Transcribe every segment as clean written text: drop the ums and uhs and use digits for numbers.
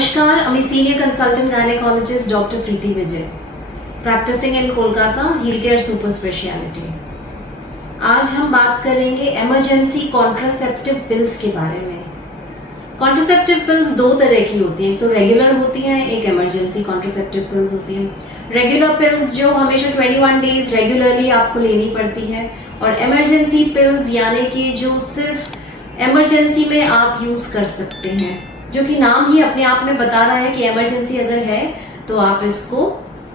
नमस्कार, I'm a senior consultant gynecologist Dr. Preeti Vijay, practicing in Kolkata, Healthcare Super Speciality। आज हम बात करेंगे इमरजेंसी कॉन्ट्रासेप्टिव पिल्स के बारे में। कॉन्ट्रासेप्टिव पिल्स दो तरह की होती हैं, एक तो रेगुलर होती हैं, एक इमरजेंसी कॉन्ट्रासेप्टिव पिल्स होती हैं। रेगुलर पिल्स जो हमेशा 21 डेज रेगुलरली आपको लेनी पड़ती है, और इमरजेंसी पिल्स यानी कि जो सिर्फ इमरजेंसी में आप यूज कर सकते हैं, जो कि नाम ही अपने आप में बता रहा है कि इमरजेंसी अगर है तो आप इसको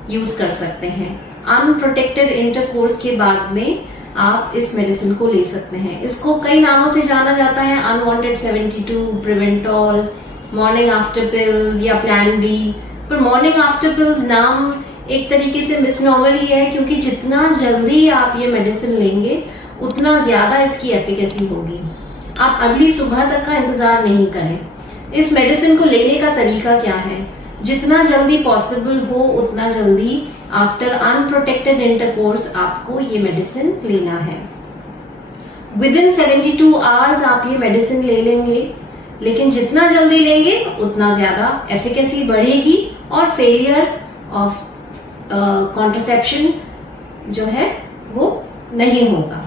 यूज कर सकते हैं। अनप्रोटेक्टेड इंटरकोर्स के बाद में आप इस मेडिसिन को ले सकते हैं। इसको कई नामों से जाना जाता है, अनवांटेड 72, प्रिवेंटॉल, मॉर्निंग आफ्टर पिल्स या प्लान बी। पर मॉर्निंग आफ्टर पिल्स नाम एक तरीके से मिसनॉमर ही है, क्योंकि जितना जल्दी आप ये मेडिसिन लेंगे उतना ज्यादा इसकी एफिकेसी होगी। आप अगली सुबह तक का इंतजार नहीं करें। इस मेडिसिन को लेने का तरीका क्या है? जितना जल्दी पॉसिबल हो उतना जल्दी आफ्टर अनप्रोटेक्टेड इंटरकोर्स आपको ये मेडिसिन लेना है। विद इन 72 आवर्स आप ये मेडिसिन ले लेंगे, लेकिन जितना जल्दी लेंगे उतना ज्यादा एफिकेसी बढ़ेगी और फेलियर ऑफ कॉन्ट्रासेप्शन जो है वो नहीं होगा।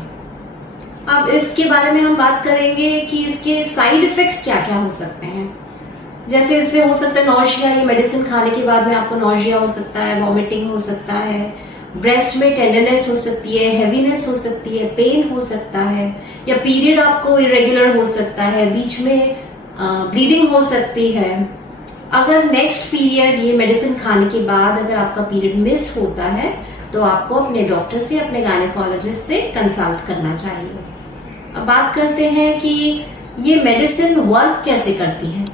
अब इसके बारे में हम बात करेंगे कि इसके साइड इफेक्ट्स क्या क्या हो सकते हैं। जैसे इससे हो सकता है नॉशिया, ये मेडिसिन खाने के बाद में आपको नॉशिया हो सकता है, वॉमिटिंग हो सकता है, ब्रेस्ट में टेंडरनेस हो सकती है, हैवीनेस हो सकती है, पेन हो सकता है, या पीरियड आपको इरेगुलर हो सकता है, बीच में ब्लीडिंग हो सकती है। अगर नेक्स्ट पीरियड ये मेडिसिन खाने के बाद अगर आपका पीरियड मिस होता है तो आपको अपने डॉक्टर से, अपने गायनेकोलॉजिस्ट से कंसल्ट करना चाहिए। अब बात करते हैं कि ये मेडिसिन वर्क कैसे करती है।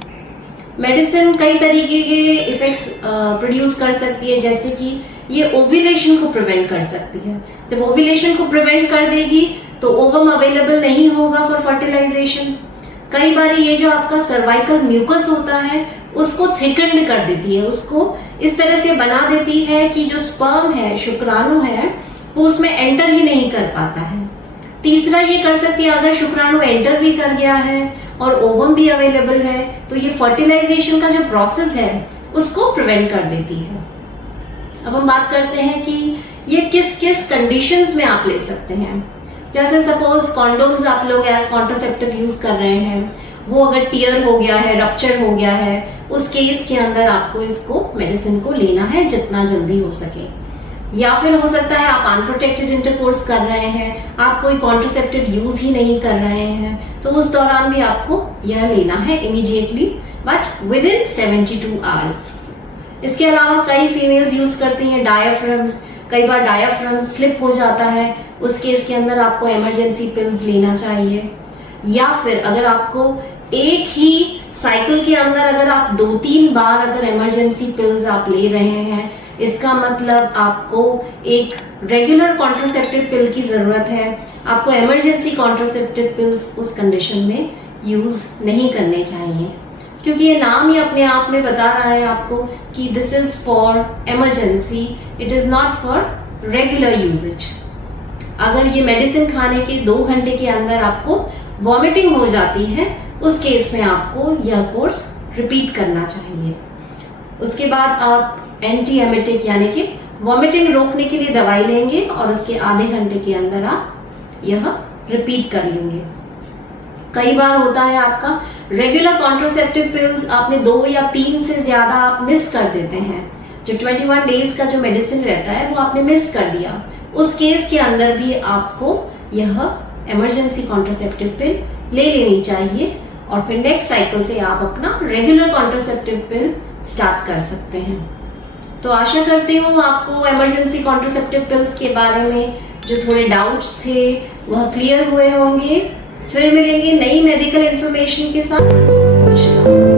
मेडिसिन कई तरीके के इफेक्ट्स प्रोड्यूस कर सकती है, जैसे कि ये ओव्यूलेशन को प्रिवेंट कर सकती है। जब ओव्यूलेशन को प्रिवेंट कर देगी तो ओवम अवेलेबल नहीं होगा फॉर फर्टिलाइजेशन। कई बार ये जो आपका सर्वाइकल म्यूकस होता है उसको थिकन्ड कर देती है, उसको इस तरह से बना देती है कि जो स्पर्म है, शुक्राणु है, वो उसमें एंटर ही नहीं कर पाता है। तीसरा ये कर सकती है, अगर शुक्राणु एंटर भी कर गया है और ओवम भी अवेलेबल है तो ये फर्टिलाइजेशन का जो प्रोसेस है उसको प्रिवेंट कर देती है। अब हम बात करते हैं कि ये किस किस कंडीशंस में आप ले सकते हैं। जैसे सपोज कॉन्डोम्स आप लोग एज कॉन्ट्रासेप्टिव यूज कर रहे हैं, वो अगर टियर हो गया है, रप्चर हो गया है, उस केस के अंदर आपको इसको मेडिसिन को लेना है जितना जल्दी हो सके। या फिर हो सकता है आप अनप्रोटेक्टेड इंटरकोर्स कर रहे हैं, आप कोई कॉन्ट्रासेप्टिव यूज ही नहीं कर रहे हैं, तो उस दौरान भी आपको यह लेना है immediately, but with in 72 hours. इसके अलावा कई फीमेल्स यूज करती हैं डायाफ्राम्स। कई बार डायाफ्राम स्लिप हो जाता है, उस केस के अंदर आपको इमरजेंसी पिल्स लेना चाहिए। या फिर अगर आपको एक ही साइकिल के अंदर अगर आप 2-3 बार अगर इमरजेंसी पिल्स आप ले रहे हैं, इसका मतलब आपको एक रेगुलर कॉन्ट्रासेप्टिव पिल की जरूरत है। आपको इमरजेंसी कॉन्ट्रासेप्टिव पिल्स उस कंडीशन में यूज नहीं करने चाहिए, क्योंकि ये नाम ही अपने आप में बता रहा है आपको कि this is for emergency, it is not for regular usage. अगर ये मेडिसिन खाने के 2 घंटे के अंदर आपको वॉमिटिंग हो जाती है, उस केस में आपको यह कोर्स रिपीट करना चाहिए। उसके बाद आप एंटी एमेटिक यानी कि वॉमिटिंग रोकने के लिए दवाई लेंगे और उसके आधे घंटे के अंदर आप यह रिपीट कर लेंगे। कई बार होता है आपका रेगुलर कॉन्ट्रासेप्टिव पिल्स आपने 2 या 3 से ज्यादा आप मिस कर देते हैं। जो 21 डेज का जो मेडिसिन रहता है वो आपने मिस कर दिया, उस केस के अंदर भी आपको यह इमरजेंसी कॉन्ट्रासेप्टिव पिल ले लेनी चाहिए, और फिर नेक्स्ट साइकिल से आप अपना रेगुलर कॉन्ट्रासेप्टिव पिल स्टार्ट कर सकते हैं। तो आशा करती हूँ आपको इमरजेंसी कॉन्ट्रासेप्टिव पिल्स के बारे में जो थोड़े डाउट्स थे वह क्लियर हुए होंगे। फिर मिलेंगे नई मेडिकल इंफॉर्मेशन के साथ।